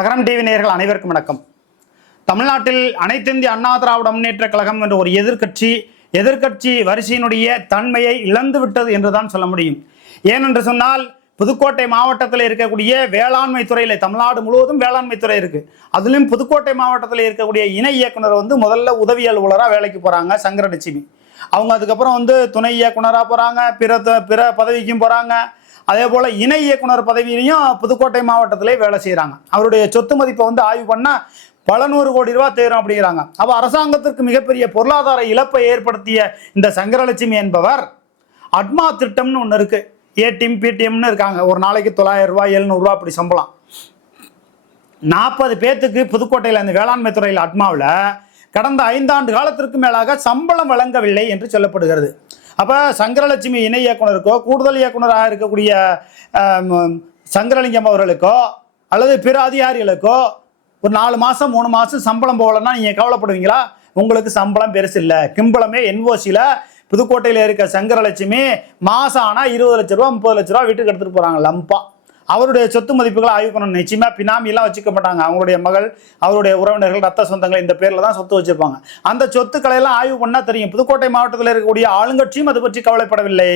தகரம் டிவி நேயர்கள் அனைவருக்கும் வணக்கம். தமிழ்நாட்டில் அனைத்து இந்திய அண்ணா திராவிட முன்னேற்ற கழகம் என்ற ஒரு எதிர்க்கட்சி வரிசையினுடைய தன்மையை இழந்து விட்டது என்றுதான் சொல்ல முடியும். ஏனென்று சொன்னால் புதுக்கோட்டை மாவட்டத்தில் இருக்கக்கூடிய வேளாண்மை துறையில தமிழ்நாடு முழுவதும் வேளாண்மை துறை இருக்கு. அதுலயும் புதுக்கோட்டை மாவட்டத்தில் இருக்கக்கூடிய இணை இயக்குனர் முதல்ல உதவி அலுவலராக வேலைக்கு போறாங்க சங்கரலட்சுமி. அவங்க அதுக்கப்புறம் துணை இயக்குனராக போறாங்க, பிற பதவிக்கும் போறாங்க. அதே போல இணை இயக்குனர் பதவியிலையும் புதுக்கோட்டை மாவட்டத்திலே வேலை செய்யறாங்க. அவருடைய சொத்து மதிப்பை ஆய்வு பண்ணா பல 100 கோடி ரூபாய் தேரும் அப்படிங்கிறாங்க. அப்ப அரசாங்கத்திற்கு மிகப்பெரிய பொருளாதார இழப்பை ஏற்படுத்திய இந்த சங்கரலட்சுமி என்பவர் அட்மா திட்டம்னு ஒன்று இருக்கு, ஏடிஎம் பிடிஎம்னு இருக்காங்க. ஒரு நாளைக்கு 900 ரூபாய் 700 ரூபாய் அப்படி சம்பளம். 40 பேத்துக்கு புதுக்கோட்டையில் அந்த வேளாண்மை துறையில் அட்மாவில் கடந்த 5 ஆண்டு காலத்திற்கு மேலாக சம்பளம் வழங்கவில்லை என்று சொல்லப்படுகிறது. அப்போ சங்கரலட்சுமி இணை இயக்குனருக்கோ கூடுதல் இயக்குனராக இருக்கக்கூடிய சங்கரலிங்கம் அவர்களுக்கோ அல்லது பிற அதிகாரிகளுக்கோ ஒரு 4 மாதம் 3 மாதம் சம்பளம் போகலன்னா நீங்கள் கவலைப்படுவீங்களா? உங்களுக்கு சம்பளம் பெருசு இல்லை. கிம்பளமே என்ஓசியில் புதுக்கோட்டையில் இருக்க சங்கரலட்சுமி மாதம் ஆனால் 20 லட்ச ரூபா 30 லட்ச ரூபா வீட்டுக்கு எடுத்துகிட்டு போகிறாங்க லம்பா. அவருடைய சொத்து மதிப்புகளை ஆய்வு பண்ணணும். நிச்சயமா பினாமியெல்லாம் வச்சுக்க மாட்டாங்க. அவங்களுடைய மகள், அவருடைய உறவினர்கள், ரத்த சொந்தங்கள் இந்த பேரில் தான் சொத்து வச்சிருப்பாங்க. அந்த சொத்துக்களை எல்லாம் ஆய்வு பண்ணால் தெரியும். புதுக்கோட்டை மாவட்டத்தில் இருக்கக்கூடிய ஆளுங்கட்சியும் அது பற்றி கவலைப்படவில்லை,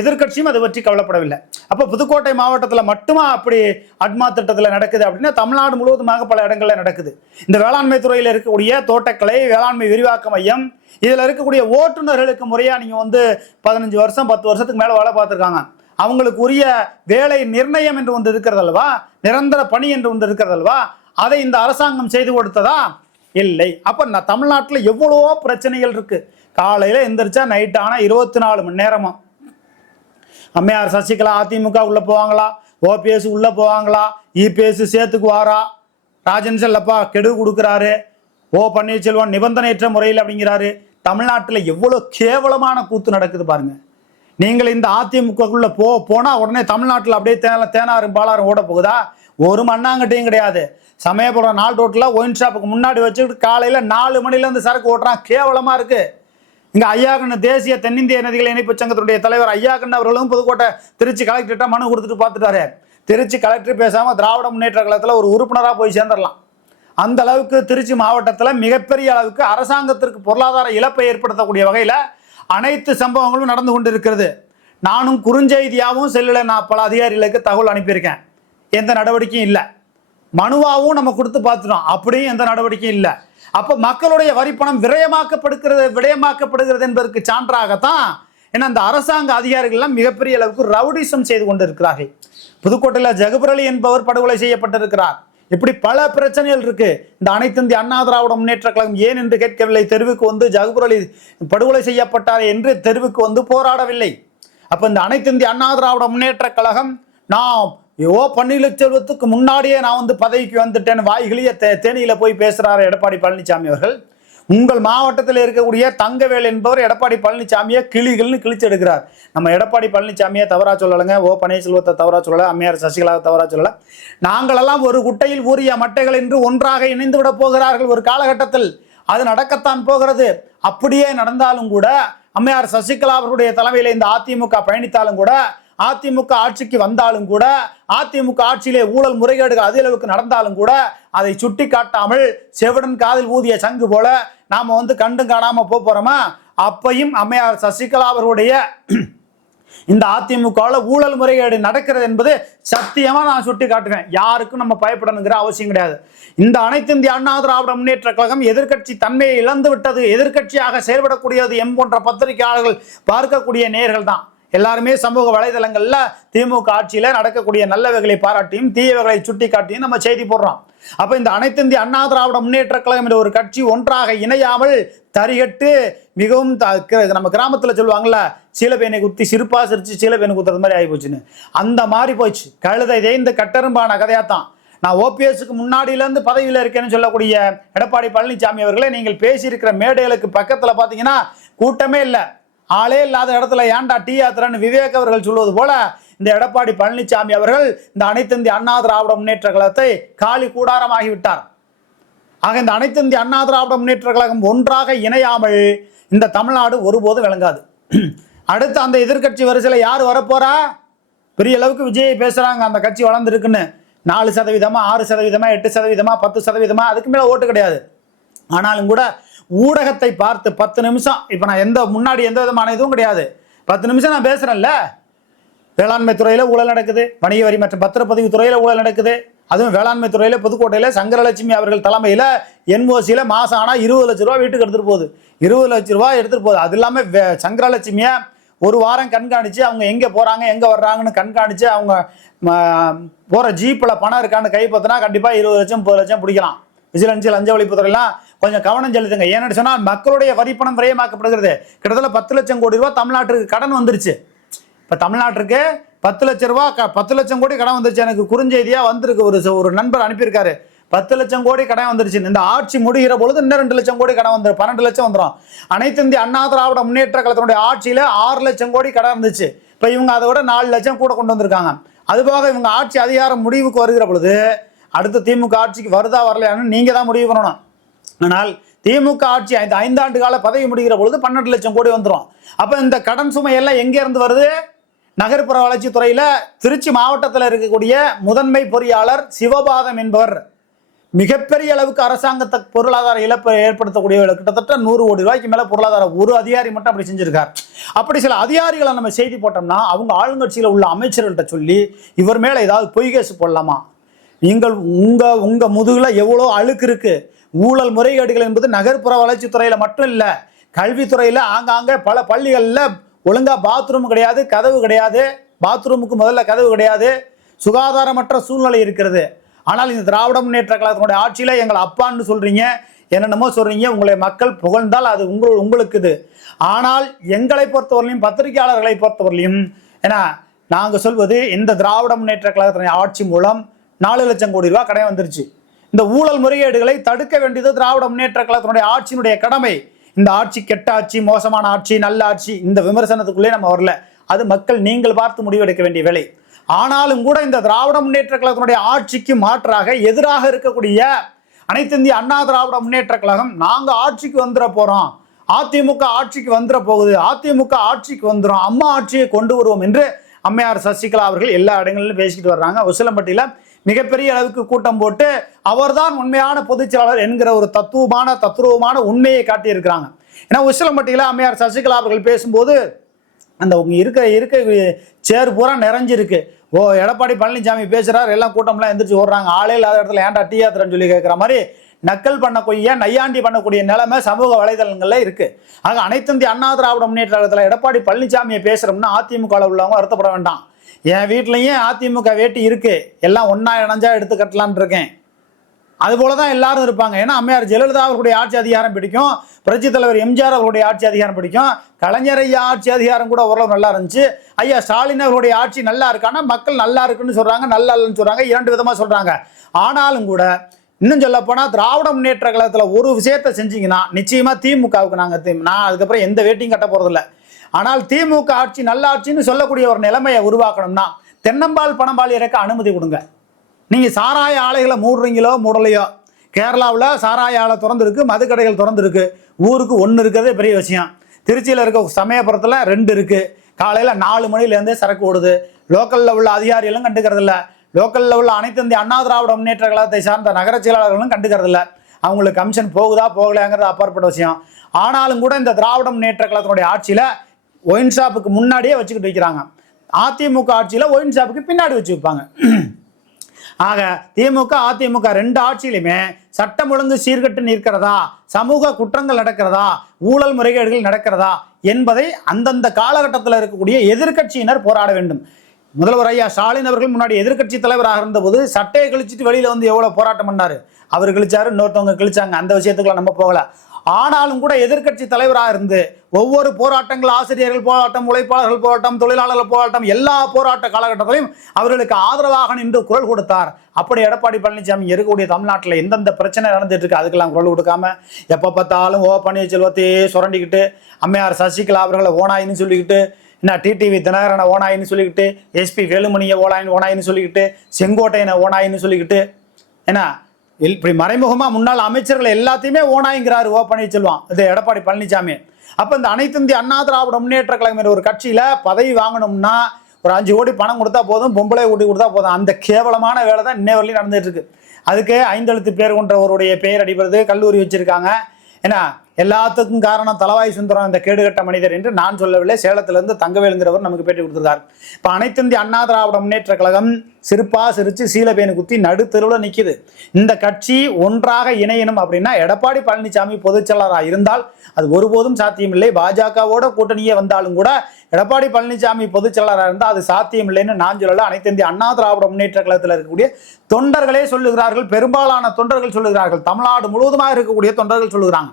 எதிர்கட்சியும் அது பற்றி கவலைப்படவில்லை. அப்போ புதுக்கோட்டை மாவட்டத்தில் மட்டுமா அப்படி அட்மா திட்டத்தில் நடக்குது அப்படின்னா தமிழ்நாடு முழுவதுமாக பல இடங்களில் நடக்குது. இந்த வேளாண்மை துறையில் இருக்கக்கூடிய தோட்டக்கலை வேளாண்மை விரிவாக்க மையம் இதில் இருக்கக்கூடிய ஓட்டுநர்களுக்கு முறையாக நீங்கள் 15 வருஷம் 10 வருஷத்துக்கு மேலே வேலை பார்த்துருக்காங்க. அவங்களுக்கு உரிய வேலை நிர்ணயம் என்று ஒன்று இருக்கிறதல்வா, நிரந்தர பணி என்று ஒன்று இருக்கிறதல்வா, அதை இந்த அரசாங்கம் செய்து கொடுத்ததா? இல்லை. அப்ப தமிழ்நாட்டில் எவ்வளவோ பிரச்சனைகள் இருக்கு. காலையில எந்திரிச்சா நைட் ஆனா 24 மணி நேரமும் அம்மையார் சசிகலா அதிமுக உள்ள போவாங்களா, ஓபிஎஸ் உள்ள போவாங்களா, இபிஎஸ் சேர்த்துக்கு வாரா, ராஜன் செல்லப்பா கெடு கொடுக்குறாரு, ஓ பன்னீர்செல்வம் நிபந்தனையற்ற முறையில் அப்படிங்கிறாரு. தமிழ்நாட்டில் எவ்வளவு கேவலமான கூத்து நடக்குது பாருங்க. நீங்கள் இந்த அதிமுகக்குள்ள போனா உடனே தமிழ்நாட்டில் அப்படியே தேனாரும் பாலாரும் ஓட போகுதா? ஒரு மண்ணாங்கட்டையும் கிடையாது. சமயபுரம் 4 ரோட்டில் ஒயின் ஷாப்புக்கு முன்னாடி வச்சுக்கிட்டு காலையில் 4 மணிலேருந்து சரக்கு ஓட்டுறான். கேவலமா இருக்கு. இங்க ஐயாக்கண்ணு தேசிய தென்னிந்திய நதிகள் இணைப்பு சங்கத்தினுடைய தலைவர் ஐயாக்கண்ணு அவர்களும் புதுக்கோட்டை திருச்சி கலெக்டர்கிட்ட மனு கொடுத்துட்டு பார்த்துட்டாரு. திருச்சி கலெக்டர் பேசாம திராவிட முன்னேற்ற கழகத்தில் ஒரு உறுப்பினராக போய் சேர்ந்துடலாம். அந்த அளவுக்கு திருச்சி மாவட்டத்தில் மிகப்பெரிய அளவுக்கு அரசாங்கத்திற்கு பொருளாதார இழப்பை ஏற்படுத்தக்கூடிய வகையில் அனைத்து சம்பவங்களும் நடந்து கொண்டிருக்கிறது. நானும் குறுஞ்செய்தியாகவும் செல்லில் நான் பல அதிகாரிகளுக்கு தகவல் அனுப்பியிருக்கேன். எந்த நடவடிக்கையும் இல்லை. மனுவாகவும் நம்ம கொடுத்து பார்த்துட்டோம், அப்படியும் எந்த நடவடிக்கையும் இல்லை. அப்போ மக்களுடைய வரிப்பணம் விடயமாக்கப்படுகிறது என்பதற்கு சான்றாகத்தான் ஏன்னா அந்த அரசாங்க அதிகாரிகள்லாம் மிகப்பெரிய அளவுக்கு ரவுடிசம் செய்து கொண்டிருக்கிறார்கள். புதுக்கோட்டையில் ஜகுபர் அலி என்பவர் படுகொலை செய்யப்பட்டிருக்கிறார். இப்படி பல பிரச்சனைகள் இருக்கு. இந்த அனைத்து இந்திய அண்ணா திராவிட முன்னேற்ற கழகம் ஏன் என்று கேட்கவில்லை. தெருவுக்கு ஜகுபர் அலி படுகொலை செய்யப்பட்டார் என்று தெருவுக்கு போராடவில்லை. அப்ப இந்த அனைத்து இந்திய அண்ணா திராவிட முன்னேற்ற கழகம் நான் ஓ பன்னீர்செல்வத்துக்கு முன்னாடியே நான் பதவிக்கு வந்துட்டேன் வாய்களிய தேனியில போய் பேசுறாரு எடப்பாடி பழனிசாமி அவர்கள். உங்கள் மாவட்டத்தில் இருக்கக்கூடிய தங்கவேல் என்பவர் எடப்பாடி பழனிசாமியை கிளிகள்னு கிழிச்சு எடுக்கிறார். நம்ம எடப்பாடி பழனிசாமியை தவறா சொல்லலைங்க, ஓ பன்னீர்செல்வத்தை தவறா சொல்லலை, அம்மையார் சசிகலாவை தவறா சொல்லலை. நாங்களெல்லாம் ஒரு குட்டையில் ஊறிய மட்டைகள் என்று ஒன்றாக இணைந்து விட போகிறார்கள் ஒரு காலகட்டத்தில். அது நடக்கத்தான் போகிறது. அப்படியே நடந்தாலும் கூட அம்மையார் சசிகலா அவர்களுடைய தலைமையில இந்த அதிமுக பயணித்தாலும் கூட, அதிமுக ஆட்சிக்கு வந்தாலும் கூட, அதிமுக ஆட்சியிலே ஊழல் முறைகேடுகள் அதிக அளவுக்கு நடந்தாலும் கூட அதை சுட்டி காட்டாமல் செவிடன் காதில் ஊதிய சங்கு போல நாம கண்டு காணாம போறோமா? அப்பையும் அம்மையார் சசிகலா அவர்களுடைய இந்த அதிமுகவில் ஊழல் முறைகேடு நடக்கிறது என்பது சத்தியமா நான் சுட்டி காட்டுவேன். யாருக்கும் நம்ம பயப்படணுங்கிற அவசியம் கிடையாது. இந்த அனைத்து இந்திய அண்ணா திராவிட முன்னேற்ற கழகம் எதிர்கட்சி தன்மையை இழந்து விட்டது. எதிர்கட்சியாக செயல்படக்கூடியது போன்ற பத்திரிகையாளர்கள் பார்க்கக்கூடிய நேயர்கள் தான் எல்லாருமே சமூக வலைதளங்கள்ல திமுக ஆட்சியில நடக்கக்கூடிய நல்லவைகளை பாராட்டியும் தீயவைகளை சுட்டி காட்டியும் நம்ம செய்தி போடுறோம். அப்ப இந்த அனைத்து இந்திய அண்ணா திராவிட முன்னேற்ற கழகம் என்ற ஒரு கட்சி ஒன்றாக இணையாமல் தரிகட்டு மிகவும் நம்ம கிராமத்துல சொல்லுவாங்கல்ல, சீலப்பேனை குத்தி சிரிப்பா சிரிச்சு சீலப்பேனை குத்துறது மாதிரி ஆகி போச்சுன்னு, அந்த மாதிரி போச்சு. கழுதை தேய்ந்த கட்டரும்பான கதையாத்தான். நான் ஓபிஎஸ்க்கு முன்னாடியிலேருந்து பதவியில் இருக்கேன்னு சொல்லக்கூடிய எடப்பாடி பழனிசாமி அவர்களே, நீங்கள் பேசியிருக்கிற மேடைகளுக்கு பக்கத்துல பாத்தீங்கன்னா கூட்டமே இல்லை. ஆளே இல்லாத இடத்துல ஏன்டா டீ யாத்திரன்னு விவேக் அவர்கள் சொல்வது போல இந்த எடப்பாடி பழனிசாமி அவர்கள் இந்த அனைத்து இந்திய அண்ணா திராவிட முன்னேற்ற கழகத்தை காலி கூடாரமாகிவிட்டார். ஆக இந்த அனைத்து இந்திய அண்ணா திராவிட முன்னேற்ற கழகம் ஒன்றாக இணையாமல் இந்த தமிழ்நாடு ஒருபோதும் விளங்காது. அடுத்து அந்த எதிர்கட்சி வரிசையில் யார் வரப்போறா? பெரிய அளவுக்கு விஜயை பேசுறாங்க, அந்த கட்சி வளர்ந்துருக்குன்னு. 4%, 6%, 8%, 10%, அதுக்கு மேல ஓட்டு கிடையாது. ஆனாலும் கூட ஊடகத்தை பார்த்து 10 நிமிஷம், இப்ப நான் முன்னாடி எந்த விதமான இதுவும் கிடையாது, 10 நிமிஷம் நான் பேசுறேன்ல, வேளாண்மை துறையில ஊழல் நடக்குது, வணிக வரி மற்றும் பத்திரப்பதிவு துறையில ஊழல் நடக்குது, அதுவும் வேளாண்மை துறையில புதுக்கோட்டையில சங்கரலட்சுமி அவர்கள் தலைமையில என்ஓசியில மாசம் ஆனா 20 லட்ச ரூபாய் வீட்டுக்கு எடுத்துட்டு போகுது, 20 லட்ச ரூபாய் எடுத்துட்டு போகுது. அது இல்லாம சங்கரலட்சுமிய ஒரு வாரம் கண்காணிச்சு அவங்க எங்க போறாங்க எங்க வர்றாங்கன்னு கண்காணிச்சு அவங்க போற ஜீப்ல பணம் இருக்கான்னு கைப்பற்றினா கண்டிப்பா 20 லட்சம் 30 லட்சம் பிடிக்கலாம். விஜிலன்ஸ் லஞ்ச ஒழிப்புத்துறையெல்லாம் கொஞ்சம் கவனம் செலுத்துங்க. ஏன்னு சொன்னால் மக்களுடைய வரிப்பணம் விரயமாக்கப்படுகிறது. கிட்டத்தட்ட 10 லட்சம் கோடி ரூபாய் தமிழ்நாட்டுக்கு கடன் வந்துருச்சு. இப்ப தமிழ்நாட்டுக்கு 10 லட்சம் ரூபாய் 10 லட்சம் கோடி கடன் வந்துருச்சு. எனக்கு குறுஞ்செய்தியா வந்திருக்கு, ஒரு நண்பர் அனுப்பியிருக்காரு, 10 லட்சம் கோடி கடன் வந்துருச்சு. இந்த ஆட்சி முடிகிற பொழுது இன்னும் 2 லட்சம் கோடி கடன் வந்துடும், 12 லட்சம் வந்துடும். அனைத்து இந்திய அண்ணா திராவிட முன்னேற்ற கழகத்தினுடைய ஆட்சியில 6 லட்சம் கோடி கடன் இருந்துச்சு. இப்ப இவங்க அதை விட 4 லட்சம் கூட கொண்டு வந்திருக்காங்க. அதுபோக இவங்க ஆட்சி அதிகாரம் முடிவுக்கு வருகிற பொழுது அடுத்த திமுக ஆட்சிக்கு வருதா வரலையான்னு நீங்க தான் முடிவு பண்ணணும். ஆனால் திமுக ஆட்சி 5 ஆண்டு கால பதவி முடிகிற பொழுது 12 லட்சம் கோடி வந்துடும். அப்ப இந்த கடன் சுமை எல்லாம் எங்க இருந்து வருது? நகர்ப்புற வளர்ச்சி துறையில திருச்சி மாவட்டத்தில் இருக்கக்கூடிய முதன்மை பொறியாளர் சிவபாதம் என்பவர் மிகப்பெரிய அளவுக்கு அரசாங்கத்தை பொருளாதார இழப்பை ஏற்படுத்தக்கூடிய கிட்டத்தட்ட 100 கோடி ரூபாய்க்கு மேல பொருளாதார ஒரு அதிகாரி மட்டும் அப்படி செஞ்சிருக்கார். அப்படி சில அதிகாரிகளை நம்ம செய்தி போட்டோம்னா அவங்க ஆளுங்கட்சியில உள்ள அமைச்சர்கள்ட்ட சொல்லி இவர் மேல ஏதாவது பொய் கேஸ் போடலாமா? உங்க முதுகுல எவ்வளவு அழுக்கு இருக்கு. ஊழல் முறைகேடுகள் என்பது நகர்ப்புற வளர்ச்சி துறையில மட்டும் இல்ல, கல்வித்துறையில ஆங்காங்க பல பள்ளிகள்ல ஒழுங்கா பாத்ரூம் கிடையாது, கதவு கிடையாது, பாத்ரூமுக்கு முதல்ல கதவு கிடையாது, சுகாதாரமற்ற சூழ்நிலை இருக்கிறது. ஆனால் இந்த திராவிட முன்னேற்ற கழகத்தினுடைய ஆட்சியில எங்களை அப்பான்னு சொல்றீங்க, என்னென்னமோ சொல்றீங்க, உங்களை மக்கள் புகழ்ந்தால் அது உங்களுக்கு இது. ஆனால் எங்களை பொறுத்தவரையிலும் பத்திரிகையாளர்களை பொறுத்தவரையிலும் ஏன்னா நாங்க சொல்வது இந்த திராவிட முன்னேற்ற கழகத்தினுடைய ஆட்சி மூலம் 4 லட்சம் கோடி ரூபாய் கடன் வந்துருச்சு. இந்த ஊழல் முறைகேடுகளை தடுக்க வேண்டியது திராவிட முன்னேற்ற கழகத்தினுடைய ஆட்சியினுடைய கடமை. இந்த ஆட்சி கெட்ட ஆட்சி, மோசமான ஆட்சி, நல்ல ஆட்சி, இந்த விமர்சனத்துக்குள்ளே நம்ம வரல. அது மக்கள் நீங்கள் பார்த்து முடிவெடுக்க வேண்டிய வேலை. ஆனாலும் கூட இந்த திராவிட முன்னேற்ற கழகத்தினுடைய ஆட்சிக்கு மாற்றாக எதிராக இருக்கக்கூடிய அனைத்து இந்திய அண்ணா திராவிட முன்னேற்ற கழகம் நாங்க ஆட்சிக்கு வந்துட போறோம், அதிமுக ஆட்சிக்கு வந்துட போகுது, அதிமுக ஆட்சிக்கு வந்துடும், அம்மா ஆட்சியை கொண்டு வருவோம் என்று அம்மையார் சசிகலா அவர்கள் எல்லா இடங்களிலும் பேசிக்கிட்டு வர்றாங்க. உசிலம்பட்டியில மிகப்பெரிய அளவுக்கு கூட்டம் போட்டு அவர்தான் உண்மையான பொதுச் செயலாளர் என்கிற ஒரு தத்துருவமான உண்மையை காட்டியிருக்கிறாங்க. ஏன்னா உசிலம்பட்டியில அம்மையார் சசிகலா அவர்கள் பேசும்போது அந்த இருக்க சேர் பூரா நிறைஞ்சிருக்கு. எடப்பாடி பழனிசாமி பேசுறாரு, எல்லாம் கூட்டம்லாம் எந்திரிச்சு ஓடுறாங்க, ஆளே இல்லாத இடத்துல ஏன்டா டீ யாத்திரன்னு சொல்லி கேட்கிற மாதிரி நக்கல் பண்ணக்கூடிய நையாண்டி பண்ணக்கூடிய நிலைமை சமூக வலைதளங்கள்ல இருக்கு. ஆக அனைத்து இந்திய அண்ணா திராவிட முன்னேற்ற கழகத்துல எடப்பாடி பழனிசாமியை பேசுறோம்னா அதிமுக உள்ளவங்க வருத்தப்பட வேண்டாம். என் வீட்லயும் அதிமுக வேட்டி இருக்கு, எல்லாம் ஒன்னா இணைஞ்சா எடுத்து கட்டலான் இருக்கேன். அது போலதான் எல்லாரும் இருப்பாங்க. ஏன்னா அம்மையார் ஜெயலலிதா அவர்களுடைய ஆட்சி அதிகாரம் பிடிக்கும், புரட்சி தலைவர் எம்ஜிஆர் அவர்களுடைய ஆட்சி அதிகாரம் பிடிக்கும், கலைஞர் ஐயா ஆட்சி அதிகாரம் கூட ஓரளவு நல்லா இருந்துச்சு, ஐயா ஸ்டாலின் அவர்களுடைய ஆட்சி நல்லா இருக்கானா மக்கள் நல்லா இருக்குன்னு சொல்றாங்க, நல்லா இல்லைன்னு சொல்றாங்க, 2 விதமா சொல்றாங்க. ஆனாலும் கூட இன்னும் சொல்ல போனா திராவிட முன்னேற்ற கழகத்துல ஒரு விஷயத்த செஞ்சீங்கன்னா நிச்சயமா திமுகவுக்கு நான் அதுக்கப்புறம் எந்த வேட்டியும் கட்ட போறது இல்லை. ஆனால் திமுக ஆட்சி நல்ல ஆட்சின்னு சொல்லக்கூடிய ஒரு நிலைமையை உருவாக்கணும்னா தென்னம்பால் பணம்பால் இறக்க அனுமதி கொடுங்க. நீங்க சாராய ஆலைகளை மூடுறீங்களோ மூடலையோ, கேரளாவில் சாராய ஆலை திறந்துருக்கு, மதுக்கடைகள் திறந்துருக்கு, ஊருக்கு 1 இருக்கிறதே பெரிய விஷயம். திருச்சியில் இருக்க சமயபுரத்தில் 2 இருக்கு. காலையில் 4 மணிலேருந்தே சரக்கு ஓடுது. லோக்கலில் உள்ள அதிகாரிகளும் கண்டுக்கிறது இல்லை, லோக்கலில் உள்ள அனைத்து இந்திய அண்ணா திராவிட முன்னேற்ற கழகத்தை சார்ந்த நகர செயலாளர்களும் கண்டுக்கிறது இல்லை. அவங்களுக்கு கமிஷன் போகுதா போகலையாங்கிறது அப்பாற்பட்ட விஷயம். ஆனாலும் கூட இந்த திராவிட முன்னேற்ற கழகத்தினுடைய ஆட்சியில ஒயின் ஷாப்புக்கு முன்னாடியே வச்சுக்கிட்டு வைக்கிறாங்க, அதிமுக ஆட்சியில ஒயின் ஷாப்புக்கு பின்னாடி வச்சு வைப்பாங்க. ஆக திமுக அதிமுக 2 ஆட்சியிலுமே சட்டம் ஒழுங்கு சீர்கட்டு நிற்கிறதா, சமூக குற்றங்கள் நடக்கிறதா, ஊழல் முறைகேடுகள் நடக்கிறதா என்பதை அந்தந்த காலகட்டத்தில் இருக்கக்கூடிய எதிர்கட்சியினர் போராட வேண்டும். முதல்வர் ஐயா ஸ்டாலின் அவர்கள் முன்னாடி எதிர்கட்சி தலைவராக இருந்தபோது சட்டையை கழிச்சிட்டு வெளியில வந்து எவ்வளவு போராட்டம் பண்ணாரு, அவர் கிழிச்சாரு, இன்னொருத்தவங்க கிழிச்சாங்க, அந்த விஷயத்துக்குள்ள நம்ம போகல. ஆனாலும் கூட எதிர்கட்சி தலைவராக இருந்து ஒவ்வொரு போராட்டங்கள், ஆசிரியர்கள் போராட்டம், உழைப்பாளர்கள் போராட்டம், தொழிலாளர்கள் போராட்டம், எல்லா போராட்ட காலகட்டத்திலையும் அவர்களுக்கு ஆதரவாக நின்று குரல் கொடுத்தார். அப்படி எடப்பாடி பழனிசாமி இருக்கக்கூடிய தமிழ்நாட்டில் எந்தெந்த பிரச்சனை நடந்துட்டு இருக்கு அதுக்கெல்லாம் குரல் கொடுக்காம எப்போ பார்த்தாலும் பன்னீர்செல்வத்தையே சுரண்டிக்கிட்டு, அம்மையார் சசிகலா அவர்களை ஓனாயின்னு சொல்லிக்கிட்டு, என்ன டிடிவி தினகரனை ஓனாயின்னு சொல்லிக்கிட்டு, எஸ்பி வேலுமணியை ஓனாயின்னு சொல்லிக்கிட்டு, செங்கோட்டையனை ஓனாயின்னு சொல்லிக்கிட்டு, என்ன இப்படி மறைமுகமா முன்னாள் அமைச்சர்கள் எல்லாத்தையுமே ஓனாய்ங்கிறாரு பன்னீர்செல்வம், இது எடப்பாடி பழனிசாமி. அப்ப இந்த அனைத்து இந்திய அண்ணா திராவிட முன்னேற்ற கழகம் ஒரு கட்சியில பதவி வாங்கணும்னா ஒரு 5 கோடி பணம் கொடுத்தா போதும், பொம்பளை ஊட்டி கொடுத்தா போதும். அந்த கேவலமான வேலை தான் இன்னை வரையிலும் நடந்துட்டு இருக்கு. அதுக்கு 5 எழுத்து பேர் கொண்டவருடைய பெயர் அடிபடுது, கல்லூரி வச்சிருக்காங்க. ஏன்னா எல்லாத்துக்கும் காரணம் தலவாய் சுந்தரம் இந்த கேடுகட்ட மனிதர் என்று நான் சொல்லவில்லை. சேலத்திலிருந்து தங்கவேலுங்கிறவர் நமக்கு பேட்டி கொடுத்திருக்காரு. இப்ப அனைத்து இந்திய அண்ணா திராவிட முன்னேற்ற கழகம் சிரிப்பா சிரிச்சு சீலபேனு குத்தி நடுத்தெருவில் நிக்குது. இந்த கட்சி ஒன்றாக இணையணும் அப்படின்னா எடப்பாடி பழனிசாமி பொதுச்செயலாளராக இருந்தால் அது ஒருபோதும் சாத்தியமில்லை. பாஜகவோட கூட்டணியே வந்தாலும் கூட எடப்பாடி பழனிசாமி பொதுச்செயலாளராக இருந்தால் அது சாத்தியமில்லைன்னு நான் சொல்லல. அனைத்து இந்திய அண்ணா திராவிட முன்னேற்ற கழகத்தில் இருக்கக்கூடிய தொண்டர்களே சொல்லுகிறார்கள், பெரும்பாலான தொண்டர்கள் சொல்லுகிறார்கள், தமிழ்நாடு முழுவதுமாக இருக்கக்கூடிய தொண்டர்கள் சொல்லுகிறாங்க.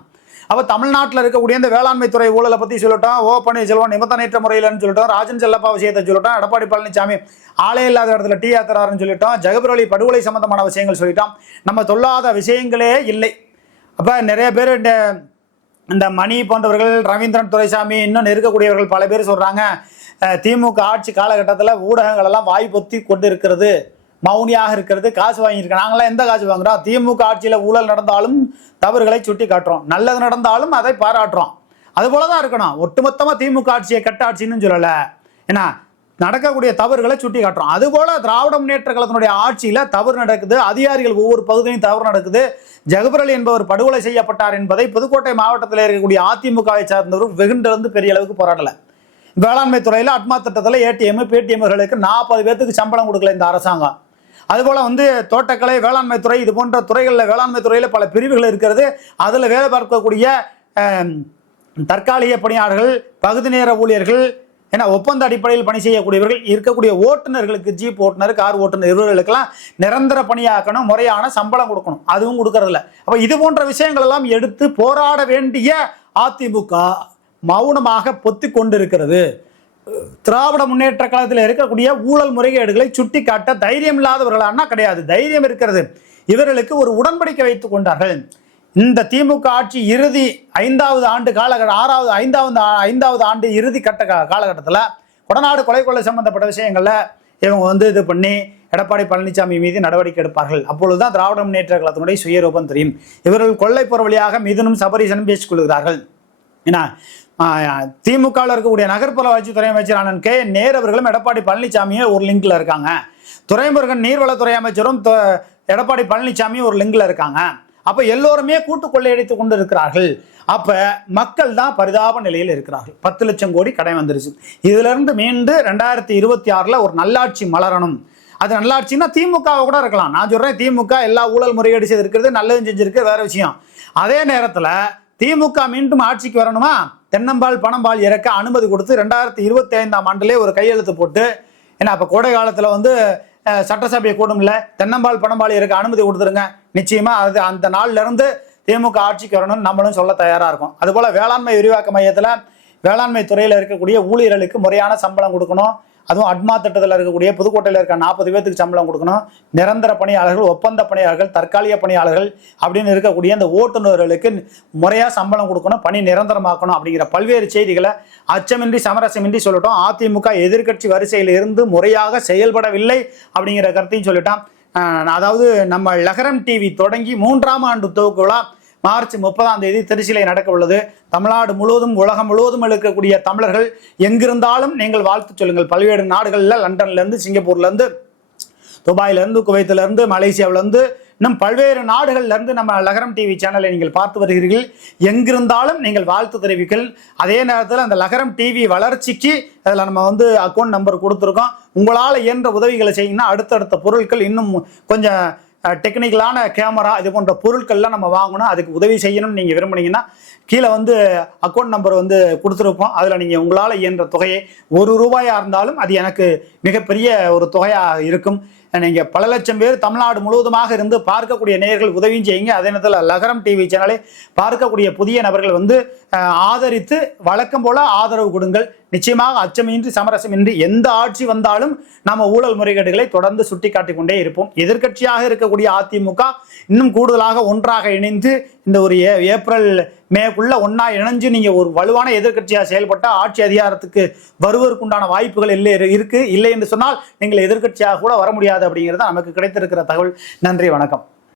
அப்ப தமிழ்நாட்டில் இருக்கக்கூடிய இந்த வேளாண்மை துறை ஊழலை பத்தி சொல்லிட்டோம், ஓ பன்னீர்செல்வம் நிபந்தனையற்ற முறையில்னு சொல்லிட்டோம், ராஜன் செல்லப்பா விஷயத்தை சொல்லிட்டோம், எடப்பாடி பழனிசாமி ஆளே இல்லாத இடத்துல டீ ஆத்துறாருன்னு சொல்லிட்டோம், ஜெகபர் அலி படுகொலை சம்பந்தமான விஷயங்கள் சொல்லிட்டோம். நம்ம சொல்லாத விஷயங்களே இல்லை. அப்ப நிறைய பேர் இந்த மணி போன்றவர்கள், ரவீந்திரன் துரைசாமி, இன்னும் இருக்கக்கூடியவர்கள் பல பேர் சொல்றாங்க, திமுக ஆட்சி காலகட்டத்தில் ஊடகங்கள் எல்லாம் வாய் பொத்தி கொண்டு இருக்கிறது, மௌனியாக இருக்கிறது, காசு வாங்கியிருக்க. நாங்களாம் எந்த காசு வாங்குறோம்? திமுக ஆட்சியில் ஊழல் நடந்தாலும் தவறுகளை சுட்டி காட்டுறோம், நல்லது நடந்தாலும் அதை பாராட்டுறோம். அது போலதான் இருக்கணும். ஒட்டுமொத்தமாக திமுக ஆட்சியை கட்ட ஆட்சின்னு சொல்லல, ஏன்னா நடக்கக்கூடிய தவறுகளை சுட்டி காட்டுறோம். அதுபோல திராவிட முன்னேற்ற கழகத்தினுடைய ஆட்சியில தவறு நடக்குது, அதிகாரிகள் ஒவ்வொரு பகுதியும் தவறு நடக்குது. ஜெகபர் அலி என்பவர் படுகொலை செய்யப்பட்டார் என்பதை புதுக்கோட்டை மாவட்டத்தில் இருக்கக்கூடிய அதிமுகவை சார்ந்தவர் வெகுண்டிருந்து பெரிய அளவுக்கு போராடல. வேளாண்மை துறையில் அட்மா திட்டத்தில் ஏடிஎம் பேடிஎம்களுக்கு 40 பேருக்கு சம்பளம் கொடுக்கல இந்த அரசாங்கம். அதுபோல தோட்டக்கலை, வேளாண்மை துறை, இது போன்ற துறைகளில் வேளாண்மை துறையில் பல பிரிவுகள் இருக்கிறது. அதில் வேலை பார்க்கக்கூடிய தற்காலிக பணியாளர்கள், பகுதி நேர ஊழியர்கள், ஏன்னா ஒப்பந்த அடிப்படையில் பணி செய்யக்கூடியவர்கள், இருக்கக்கூடிய ஓட்டுநர்களுக்கு, ஜீப் ஓட்டுநர், கார் ஓட்டுநர், இவர்களுக்கெல்லாம் நிரந்தர பணியாக்கணும், முறையான சம்பளம் கொடுக்கணும். அதுவும் கொடுக்கறதில்ல. அப்போ இது போன்ற விஷயங்கள் எல்லாம் எடுத்து போராட வேண்டிய அதிமுக மௌனமாக பொத்தி கொண்டிருக்கிறது. திராவிட முன்னேற்ற கழகத்தில் இருக்கக்கூடிய ஊழல் முறைகேடுகளை சுட்டி காட்ட தைரியம் இல்லாதவர்களானா கிடையாது, தைரியம் இருக்கிறது. இவர்களுக்கு ஒரு உடன்படிக்கை வைத்துக் கொண்டார்கள். இந்த திமுக ஆட்சி இறுதி 5வது ஆண்டு காலகட்டம், 5வது ஆண்டு இறுதி கட்ட காலகட்டத்தில் கொடநாடு கொலை கொள்ளை சம்பந்தப்பட்ட விஷயங்கள்ல இவங்க இது பண்ணி எடப்பாடி பழனிசாமி மீது நடவடிக்கை எடுப்பார்கள். அப்பொழுதுதான் திராவிட முன்னேற்ற கழகத்தினுடைய சுயரூபம் தெரியும். இவர்கள் கொள்ளைப்புற வழியாக மிதுனும் சபரீசனும் பேசிக் கொள்கிறார்கள். ஏன்னா திமுகவில் இருக்கக்கூடிய நகர்ப்புற வளர்ச்சித்துறை அமைச்சர் அண்ணன் கே நேரு அவர்களும் எடப்பாடி பழனிசாமியும் ஒரு லிங்க்ல இருக்காங்க. துரைமுருகன் நீர்வளத்துறை அமைச்சரும் எடப்பாடி பழனிசாமியும் ஒரு லிங்க்ல இருக்காங்க. அப்ப எல்லோருமே கூட்டு கொள்ளையடித்துக் கொண்டு இருக்கிறார்கள். அப்ப மக்கள் தான் பரிதாப நிலையில் இருக்கிறார்கள். 10 லட்சம் கோடி கடை வந்துருச்சு. இதுல இருந்து மீண்டு 2026 ஒரு நல்லாட்சி மலரணும். அது நல்லாட்சின்னா திமுகவை கூட இருக்கலாம். நான் சொல்றேன், திமுக எல்லா ஊழல் முறையீடு செய்திருக்கிறது, நல்லதும் செஞ்சிருக்கு, வேற விஷயம். அதே நேரத்துல திமுக மீண்டும் ஆட்சிக்கு வரணுமா, தென்னம்பால் பணம்பால் இறக்க அனுமதி கொடுத்து 2025ஆம் ஆண்டிலே ஒரு கையெழுத்து போட்டு, ஏன்னா அப்ப கோடை காலத்துல சட்டசபையை கூடும்ல, தென்னம்பால் பணம்பால் இறக்க அனுமதி கொடுத்துருங்க, நிச்சயமா அது அந்த நாள்ல இருந்து திமுக ஆட்சிக்கு வரணும்னு நம்மளும் சொல்ல தயாரா இருக்கும். அதுபோல வேளாண்மை விரிவாக்க மையத்துல வேளாண்மை துறையில இருக்கக்கூடிய ஊழியர்களுக்கு முறையான சம்பளம் கொடுக்கணும். அதுவும் அட்மா திட்டத்தில் இருக்கக்கூடிய புதுக்கோட்டையில் இருக்க 40 பேருக்கு சம்பளம் கொடுக்கணும். நிரந்தர பணியாளர்கள், ஒப்பந்த பணியாளர்கள், தற்காலிக பணியாளர்கள் அப்படின்னு இருக்கக்கூடிய இந்த ஓட்டுநர்களுக்கு முறையாக சம்பளம் கொடுக்கணும், பணி நிரந்தரமாக்கணும் அப்படிங்கிற பல்வேறு செய்திகளை அச்சமின்றி சமரசமின்றி சொல்லட்டும். அதிமுக எதிர்கட்சி வரிசையில் இருந்து முறையாக செயல்படவில்லை அப்படிங்கிற கருத்தையும் சொல்லிட்டான். அதாவது நம்ம லகரம் டிவி தொடங்கி 3ஆம் ஆண்டு துவக்க விழா மார்ச் 30ஆம் தேதி திருச்சியிலே நடக்க உள்ளது. தமிழ்நாடு முழுவதும், உலகம் முழுவதும் இருக்கக்கூடிய தமிழர்கள் எங்கிருந்தாலும் நீங்கள் வாழ்த்து சொல்லுங்கள். பல்வேறு நாடுகளில், லண்டன்ல இருந்து, சிங்கப்பூர்ல இருந்து, துபாயில இருந்து, குவைத்துல இருந்து, மலேசியாவில இருந்து, இன்னும் பல்வேறு நாடுகள்ல இருந்து நம்ம லகரம் டிவி சேனலை நீங்கள் பார்த்து வருகிறீர்கள். எங்கிருந்தாலும் நீங்கள் வாழ்த்து தெரிவிங்கள். அதே நேரத்தில் அந்த லகரம் டிவி வளர்ச்சிக்கு அதில் நம்ம அக்கௌண்ட் நம்பர் கொடுத்துருக்கோம். உங்களால் இயன்ற உதவிகளை செய்யணும்னா அடுத்தடுத்த பொருட்கள், இன்னும் கொஞ்சம் டெக்னிக்கலான கேமரா, இது போன்ற பொருட்கள்லாம் நம்ம வாங்கணும். அதுக்கு உதவி செய்யணும்னு நீங்கள் விரும்புனீங்கன்னா கீழே அக்கௌண்ட் நம்பர் கொடுத்துருப்போம். அதில் நீங்கள் உங்களால் இயன்ற தொகையை ₹1 இருந்தாலும் அது எனக்கு மிகப்பெரிய ஒரு தொகையாக இருக்கும். நீங்கள் பல லட்சம் பேர் தமிழ்நாடு முழுவதுமாக இருந்து பார்க்கக்கூடிய நேயர்கள் உதவியும் செய்யுங்க. அதே நேரத்தில் லகரம் டிவி சேனலை பார்க்கக்கூடிய புதிய நபர்கள் ஆதரித்து வழக்கம் போல ஆதரவு கொடுங்கள். நிச்சயமாக அச்சமின்றி சமரசமின்றி எந்த ஆட்சி வந்தாலும் நம்ம ஊழல் முறைகேடுகளை தொடர்ந்து சுட்டி காட்டிக் கொண்டே இருப்போம். எதிர்கட்சியாக இருக்கக்கூடிய அதிமுக இன்னும் கூடுதலாக ஒன்றாக இணைந்து இந்த ஒரு ஏப்ரல் மேக்குள்ள ஒன்னா இணைஞ்சு நீங்க ஒரு வலுவான எதிர்கட்சியாக செயல்பட்ட ஆட்சி அதிகாரத்துக்கு வருவதற்குண்டான வாய்ப்புகள் இல்லை என்று சொன்னால் நீங்கள் எதிர்கட்சியாக கூட வர முடியாது அப்படிங்கிறது நமக்கு கிடைத்திருக்கிற தகவல். நன்றி, வணக்கம்.